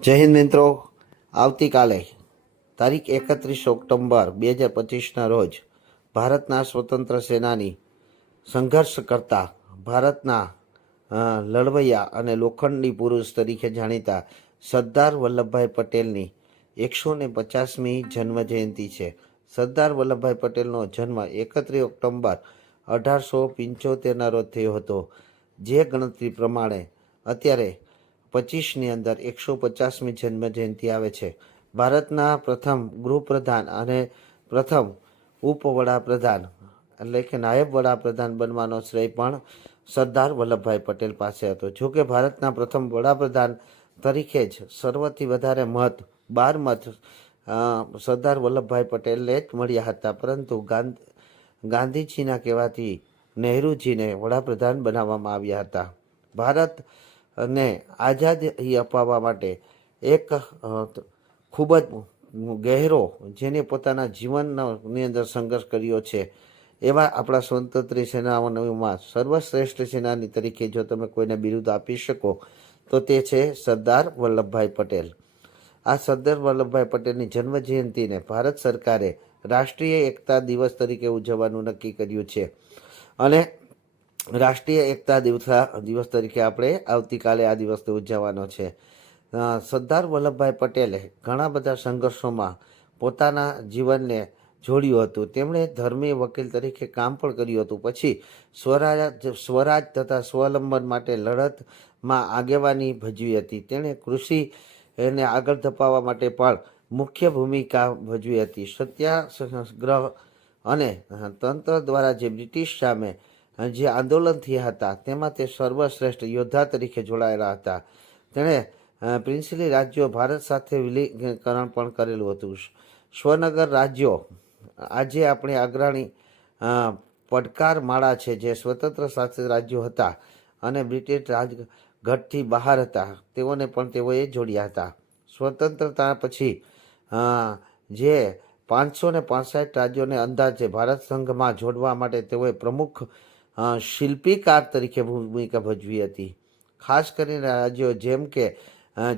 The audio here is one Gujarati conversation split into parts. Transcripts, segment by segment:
જય હિન્દ મિત્રો. આવતીકાલે તારીખ એકત્રીસ ઓક્ટોબર બે હજાર પચીસના રોજ ભારતના સ્વતંત્ર સેનાની સંઘર્ષ કરતા ભારતના લડવૈયા અને લોખંડી પુરુષ તરીકે જાણીતા સરદાર વલ્લભભાઈ પટેલની એકસો ને પચાસમી જન્મ જયંતિ છે. સરદાર વલ્લભભાઈ પટેલનો જન્મ એકત્રીસ ઓક્ટોબર અઢારસો પંચોતેરના રોજ થયો હતો. જે ગણતરી પ્રમાણે અત્યારે પચીસની અંદર એકસો પચાસમી જન્મ જયંતિ આવે છે. ભારતના પ્રથમ ગૃહપ્રધાન અને પ્રથમ ઉપવડાપ્રધાન એટલે કે નાયબ વડાપ્રધાન બનવાનો શ્રેય પણ સરદાર વલ્લભભાઈ પટેલ પાસે હતો. જો કે ભારતના પ્રથમ વડાપ્રધાન તરીકે જ સર્વથી વધારે મત, બાર મત સરદાર વલ્લભભાઈ પટેલને જ મળ્યા હતા. પરંતુ ગાંધ, ગાંધીજીના કહેવાથી નહેરુજીને વડાપ્રધાન બનાવવામાં આવ્યા હતા. ભારત ને આઝાદી અપાવવા માટે એક ખૂબ જ ગહેરો જેને પોતાના જીવનની અંદર સંઘર્ષ કર્યો છે, એવા આપણા સ્વતંત્રી સેનાઓમાં સર્વશ્રેષ્ઠ સેનાની તરીકે જો તમે કોઈને બિરુદ આપી શકો, તો તે છે સરદાર વલ્લભભાઈ પટેલ. આ સરદાર વલ્લભભાઈ પટેલની જન્મ જયંતિને ભારત સરકારે રાષ્ટ્રીય એકતા દિવસ તરીકે ઉજવવાનું નક્કી કર્યું છે. અને રાષ્ટ્રીય એકતા દિવસ દિવસ તરીકે આપણે આવતીકાલે આ દિવસને ઉજવવાનો છે. સરદાર વલ્લભભાઈ પટેલે ઘણા બધા સંઘર્ષોમાં પોતાના જીવનને જોડ્યું હતું. તેમણે ધર્મીય વકીલ તરીકે કામ પણ કર્યું હતું. પછી સ્વરાજ સ્વરાજ તથા સ્વાવલંબન માટે લડતમાં આગેવાની ભજવી હતી. તેણે કૃષિ એને આગળ ધપાવવા માટે પણ મુખ્ય ભૂમિકા ભજવી હતી. સત્યાગ્રહ અને તંત્ર દ્વારા જે બ્રિટિશ સામે જે આંદોલન થયા હતા, તેમાં તે સર્વશ્રેષ્ઠ યોદ્ધા તરીકે જોડાયેલા હતા. તેણે પ્રિન્સિલી રાજ્યો ભારત સાથે વિલીકરણ પણ કરેલું હતું. સ્વનગર રાજ્યો, આજે આપણે અગ્રણી પડકાર માળા છે, જે સ્વતંત્ર શાસિત રાજ્યો હતા અને બ્રિટિશ રાજગઢથી બહાર હતા. તેઓને પણ તેઓએ જોડ્યા હતા. સ્વતંત્રતા પછી જે પાંચસો ને પાંસઠ રાજ્યોને અંદાજે ભારત સંઘમાં જોડવા માટે તેઓએ પ્રમુખ શિલ્પીકાર તરીકે ભૂમિકા ભજવી હતી. ખાસ કરીને રાજ્યો જેમ કે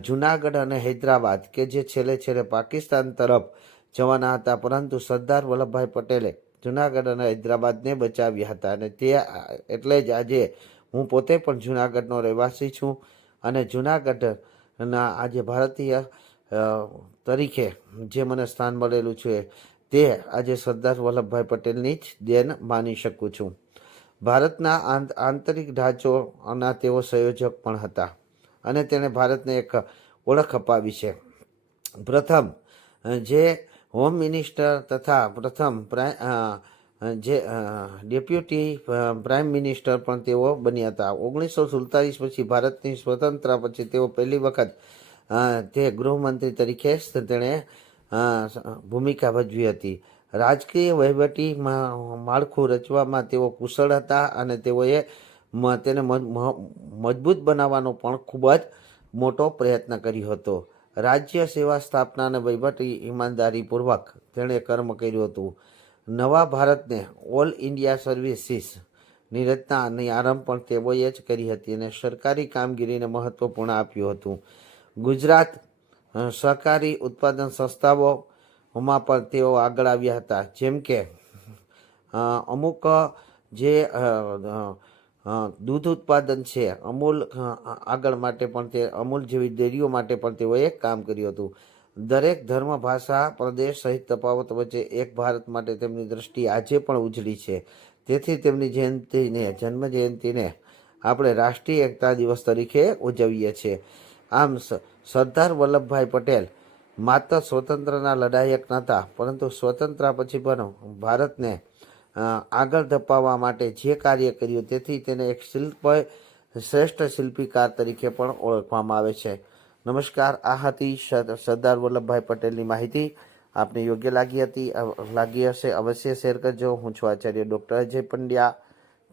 જુનાગઢ અને હૈદરાબાદ, કે જે છેલ્લે છેલ્લે પાકિસ્તાન તરફ જવાના હતા, પરંતુ સરદાર વલ્લભભાઈ પટેલે જુનાગઢ અને હૈદરાબાદને બચાવ્યા હતા. અને તે એટલે જ આજે હું પોતે પણ જુનાગઢનો રહેવાસી છું અને જુનાગઢના આજે ભારતીય તરીકે જે મને સ્થાન મળેલું છે, તે આજે સરદાર વલ્લભભાઈ પટેલની જ દેન માની શકું છું. ભારતના આંત- આંતરિક ઢાંચોના તેઓ સંયોજક પણ હતા અને તેણે ભારતને એક ઓળખ અપાવી છે. પ્રથમ, જે હોમ મિનિસ્ટર તથા પ્રથમ જે ડેપ્યુટી પ્રાઇમ મિનિસ્ટર પણ તેઓ બન્યા હતા. ઓગણીસો સુડતાલીસ પછી ભારતની સ્વતંત્રતા પછી તેઓ પહેલી વખત તે ગૃહમંત્રી તરીકે તેણે ભૂમિકા ભજવી હતી. રાજકીય વહીવટી માળખું રચવામાં તેઓ કુશળ હતા અને તેઓએ તેને મજબૂત બનાવવાનો પણ ખૂબ જ મોટો પ્રયત્ન કર્યો હતો. રાજ્ય સેવા સ્થાપના અને વહીવટી ઈમાનદારીપૂર્વક તેણે કર્મ કર્યું હતું. નવા ભારતને ઓલ ઇન્ડિયા સર્વિસીસની રચનાની આરંભ પણ તેઓએ જ કરી હતી અને સરકારી કામગીરીને મહત્ત્વપૂર્ણ આપ્યું હતું. ગુજરાત સહકારી ઉત્પાદન સંસ્થાઓમાં પણ તેઓ આગળ આવ્યા હતા. જેમ કે અમુક જે દૂધ ઉત્પાદન છે, અમૂલ આગળ માટે પણ તે, અમૂલ જેવી ડેરીઓ માટે પણ તેઓએ કામ કર્યું હતું. દરેક ધર્મ, ભાષા, પ્રદેશ સહિત તફાવત વચ્ચે એક ભારત માટે તેમની દ્રષ્ટિ આજે પણ ઉજળી છે. તેથી તેમની જયંતિને જન્મ જયંતિને આપણે રાષ્ટ્રીય એકતા દિવસ તરીકે ઉજવીએ છીએ. આમ સરદાર વલ્લભભાઈ પટેલ માત્ર સ્વતંત્રના લડાયક નહોતા, પરંતુ સ્વતંત્ર પછી પણ ભારતને આગળ ધપાવવા માટે જે કાર્ય કર્યું તેથી તેને એક શિલ્પ, શ્રેષ્ઠ શિલ્પીકાર તરીકે પણ ઓળખવામાં આવે છે. નમસ્કાર, આ હતી સરદાર વલ્લભભાઈ પટેલની માહિતી. આપને યોગ્ય લાગી હતી લાગી હશે, અવશ્ય શેર કરજો. હું છું આચાર્ય ડૉક્ટર અજય પંડ્યા.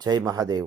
જય મહાદેવ.